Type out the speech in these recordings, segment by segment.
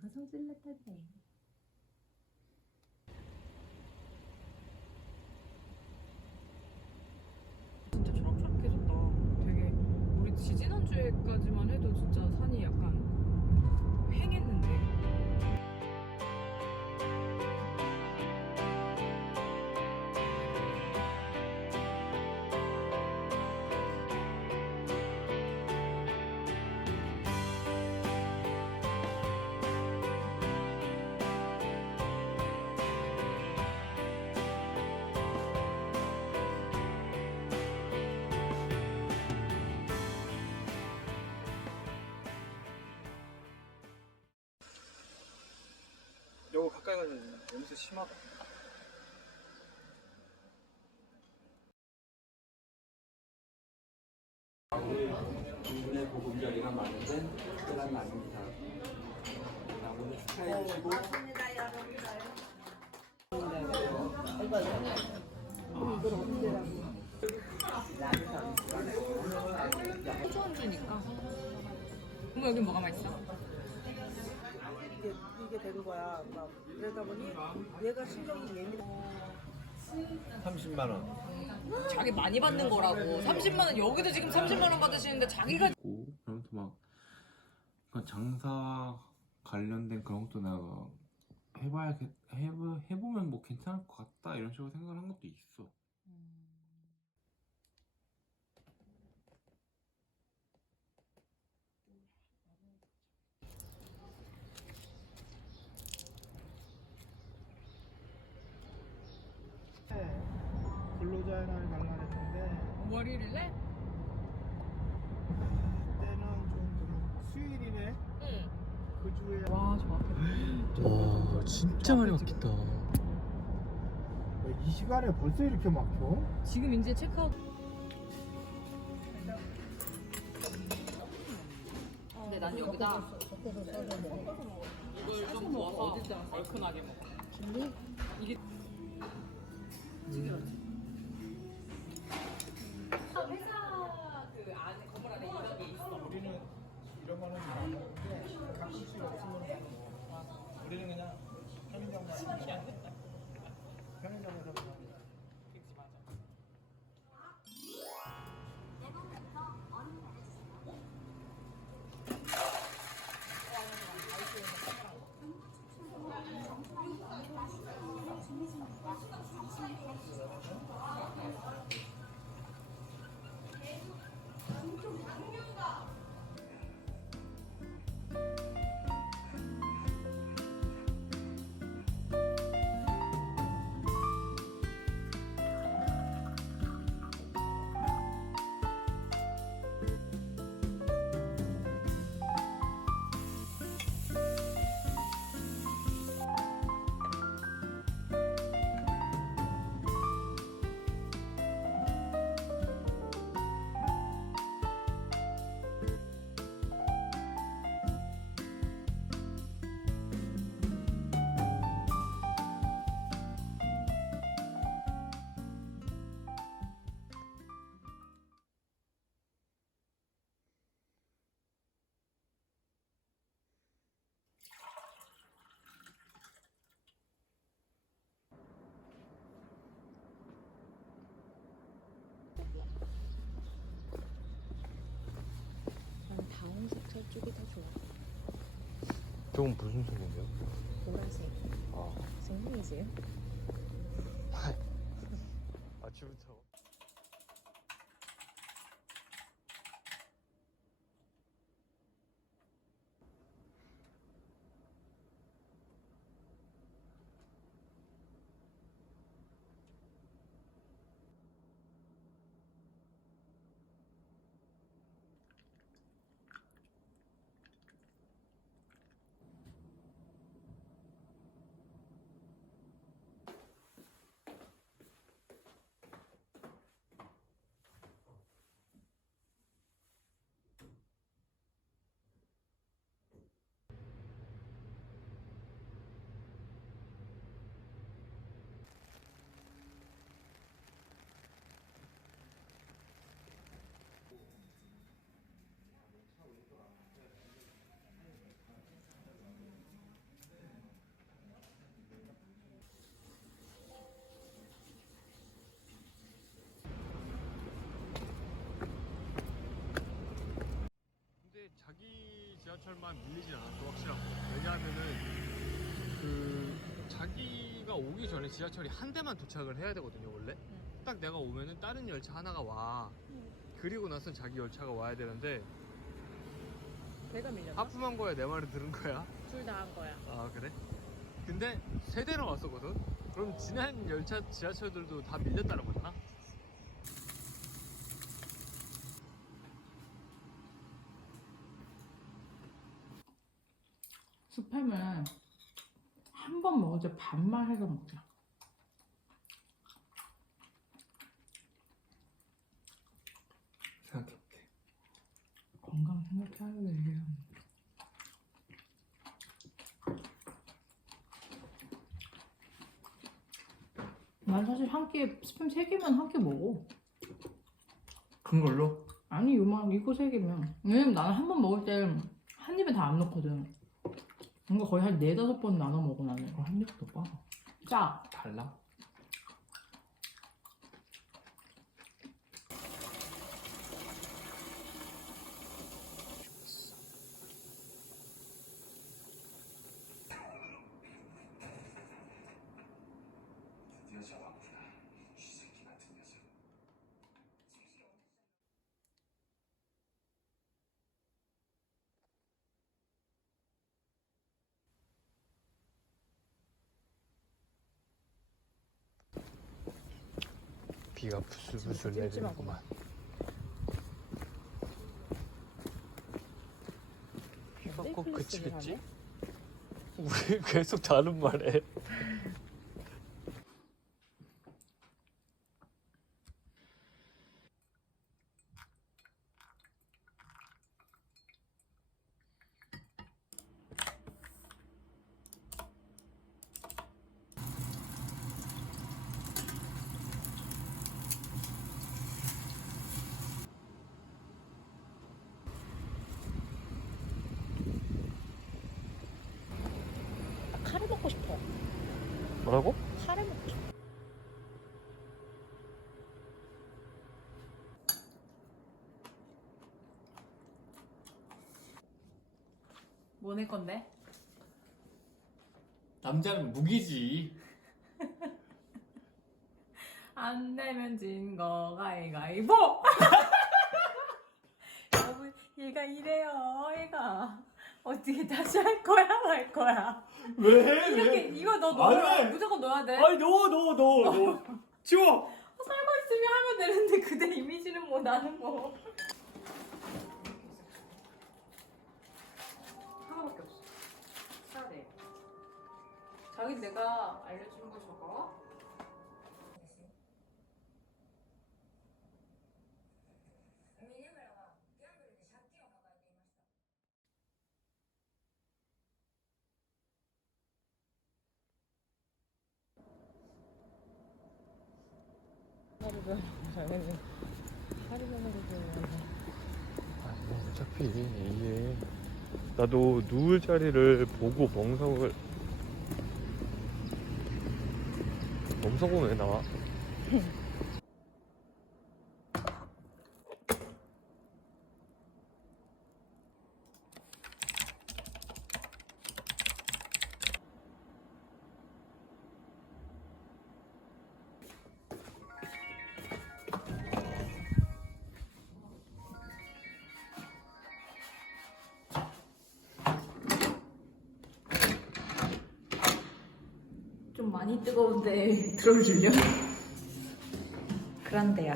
누가 성질을 냈다네. 가까이 가서 냄새 심하다. 인근에 보금자리가 많은 데는 특별한 날입니다. 자, 오늘 축하해 주시고 호주원주니까 그럼 여기 뭐가 맛있어? 이게, 이게 되는 거야. 막 그러다 보니 얘가 신경이 예민해. 30만 원. 자기 많이 받는 거라고 30만 원 여기도 지금 30만 원 받으시는데 자기가 있고 그럼 또막 그러니까 장사 관련된 그런 것도 내가 해봐야 해보, 해보면 뭐 괜찮을 것 같다 이런 식으로 생각을 한 것도 있어 근로자의 날 강간했는데 월요일에? 때는 좀 그런 수요일이네 응. 그 주에 와 정확해 와, 진짜 많이 막힌다. 이 시간에 벌써 이렇게 막혀? 지금 이제 체크아웃 근데 난 여기다 이걸 좀 부어서 얼큰하게 먹어 이게 저쪽이 더 좋아. 저건 무슨 소리인데요? 보라색. 아, 생명이지. 아침부터. 지하철만 밀리진 않아서 확실하고. 왜냐하면은 그 자기가 오기 전에 지하철이 한 대만 도착을 해야 되거든요 원래. 딱 내가 오면은 다른 열차 하나가 와. 그리고 나서 자기 열차가 와야 되는데 배가 밀렸나? 하품한 거야 내 말을 들은 거야? 둘 다 한 거야. 아 그래? 근데 세 대로 왔었거든? 그럼 지난 열차 지하철들도 다 밀렸다는 거잖아 스팸은 한 번 먹을 때 반만 해서 먹자. 생각해볼게. 건강 생각해야 돼. 난 사실 한 끼에 스팸 세 개면 한 끼 먹어. 큰 걸로? 아니 요만 이거 세 개면 왜냐면 나는 한 번 먹을 때 한 입에 다 안 넣거든. 뭔가 거의 한 네다섯 번 나눠 먹어 나는. 어, 한 입도 빠. 짜. 달라? 드디어 잡았구나. 쥐새끼 같은 녀석. 비가 부슬부슬 내리는구만. 비가 꼭 그치겠지? 우리 계속 다른 말해 나 카레 먹고 싶어. 뭐라고? 카레 먹고 싶어. 뭐낼 건데? 남자는 무기지 안 내면 진 거 가위가위보! 여러분 얘가 이래요 얘가 어떻게 다시 할 거야 말 거야 왜? 이렇게 이거 너안 넣어 해. 무조건 넣어야 돼 아니 넣어 넣어 넣어 넣어 치워 살고 있으면 하면 되는데 그대 이미지는 뭐 나는 뭐 내가 알려주는 거 저거. 아니 뭐 어차피 이게 나도 누울 자리를 보고 멍석을 멍석은 왜 나와? 뜨거운데 들어줄려? 그란데야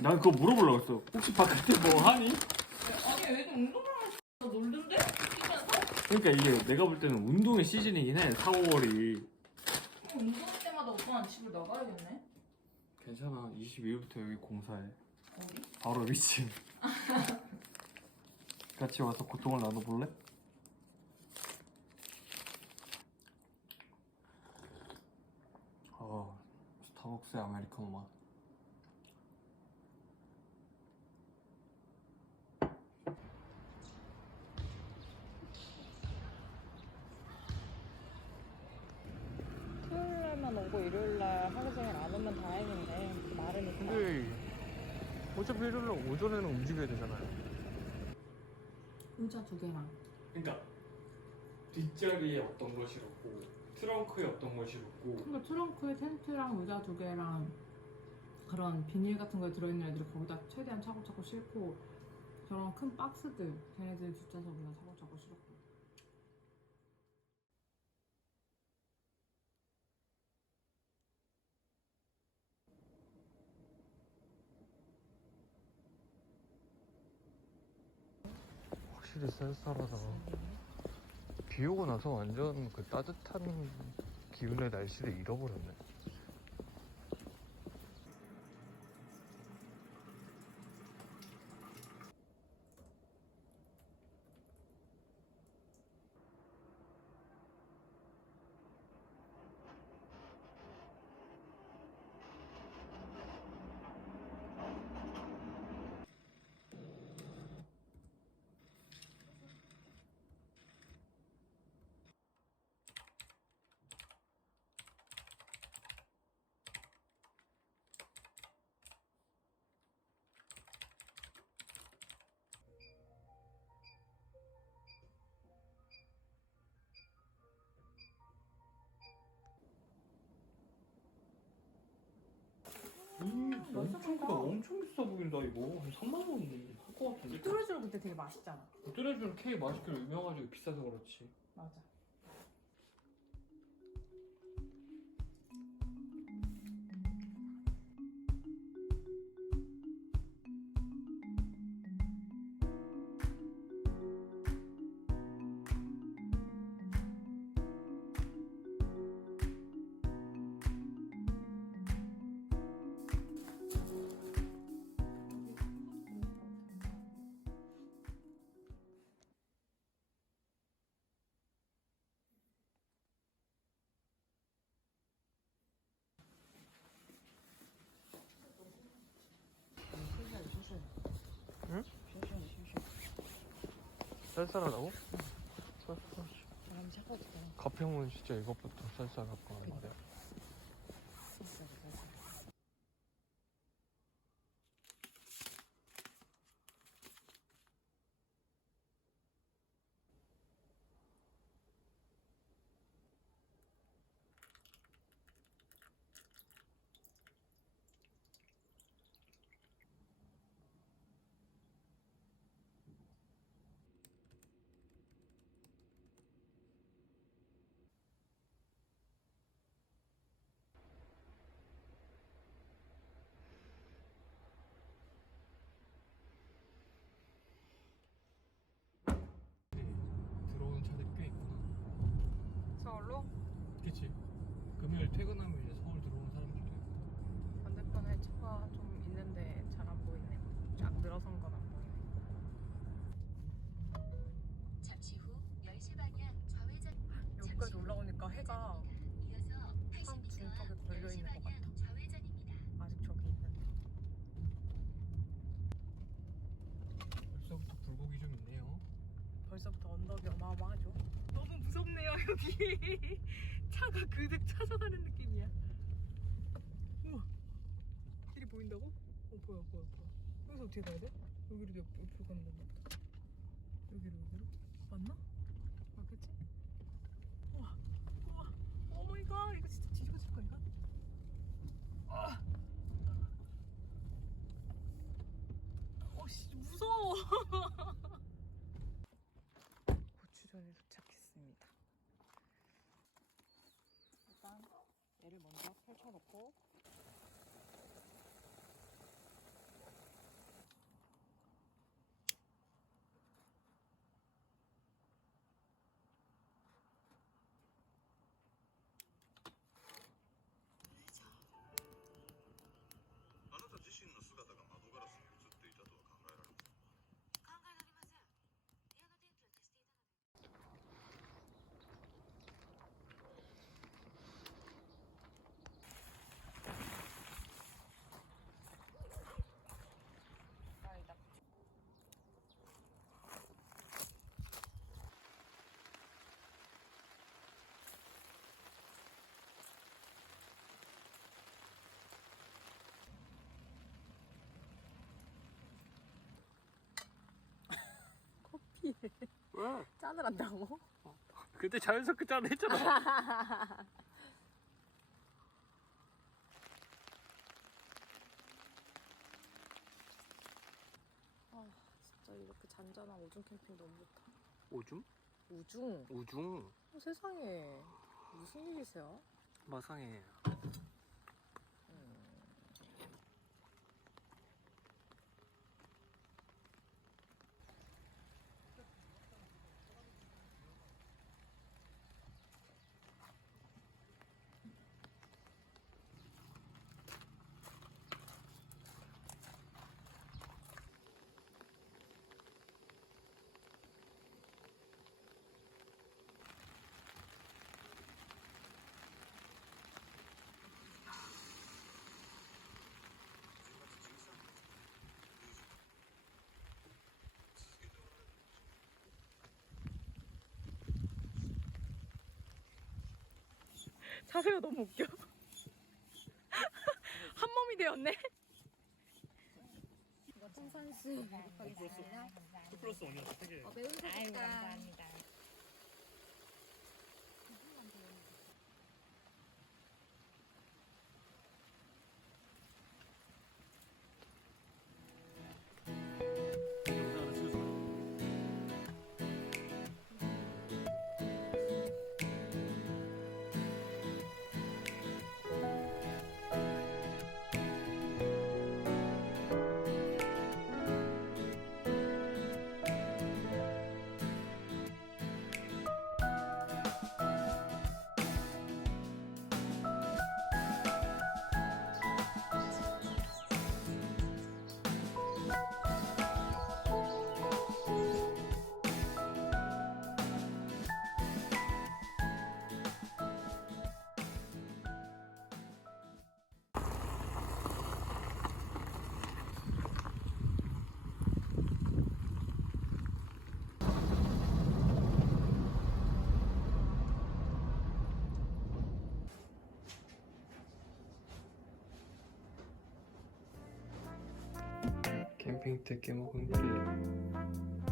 난 그거 물어보려고 했어 혹시 바깥에 뭐 하니? 아니 얘도 운동을 하면서 놀던데? 뛰면서? 그러니까 이게 내가 볼 때는 운동의 시즌이긴 해 4, 5월이 운동할 때마다 오빠는 집을 나가야겠네 괜찮아 22일부터 여기 공사해 어디? 바로 위층 같이 와서 고통을 나눠볼래? 어 스타벅스의 아메리카노 맛 토요일 날만 오고 일요일날 하루 종일 안 오면 다행인데 마르니까 근데 어차피 일요일 날 오전에는 움직여야 되잖아요. 의자 두 개랑 그러니까 뒷자리에 어떤 걸 실었고 트렁크에 어떤 걸 실었고. 그러니까 트렁크에 텐트랑 의자 두 개랑 그런 비닐 같은 거에 들어있는 애들 거기다 최대한 차곡차곡 싣고 저런 큰 박스들 걔네들 뒷좌석이나 차곡차곡 실었고 확실히 쌀쌀하다. 비 오고 나서 완전 그 따뜻한 기운의 날씨를 잃어버렸네. 음, 엄청 크다. 엄청 비싸 보인다 이거. 한 3만 원 할 것 같은데. 뚜레쥬르 그때 되게 맛있잖아 뚜레쥬는 케이크 맛있기로 유명하지고 비싸서 그렇지. 맞아 쌀쌀하다고? 사람 차거든 가평은 진짜 이것부터 쌀쌀하고 말이야. 들어오는 차들이 꽤 있구나. 서울로 그치? 금요일 퇴근하면 이제 서울 들어오는 사람들도 있고. 반대편에 차가 좀 있는데 잘 안 보이네 쫙 늘어선 건 안 보이네 잠시 후 10시 방향 좌회전 여기까지 올라오니까 해가 이어서 한 80m 중턱에 걸려 있는 것 같아 좌회전입니다. 아직 저기 있는데 벌써부터 불고기 좀 있네요. 벌써부터 언덕이 어마어마하죠 너무 무섭네요 여기 차가 그득 찾아가는 느낌이야 우와 길이 보인다고? 어 보여 보여 보여 여기서 어떻게 가야 돼? 여기로 옆, 옆으로 가는 건가 여기로 여기로? 맞나? 왜? 짠을 한다고? 그때 자연스럽게 짠 했잖아. 아 진짜 이렇게 잔잔한 오줌 캠핑 너무 좋다. 오줌? 우중. 우중. 어, 세상에 무슨 일이세요? 마상해. 자세가 너무 웃겨. 한 몸이 되었네. 홍선수 하겠습니다. 플러스 원이야, 세 개. 어, 매운 소식감. 감사합니다. 캠핑 때 깨먹은 길.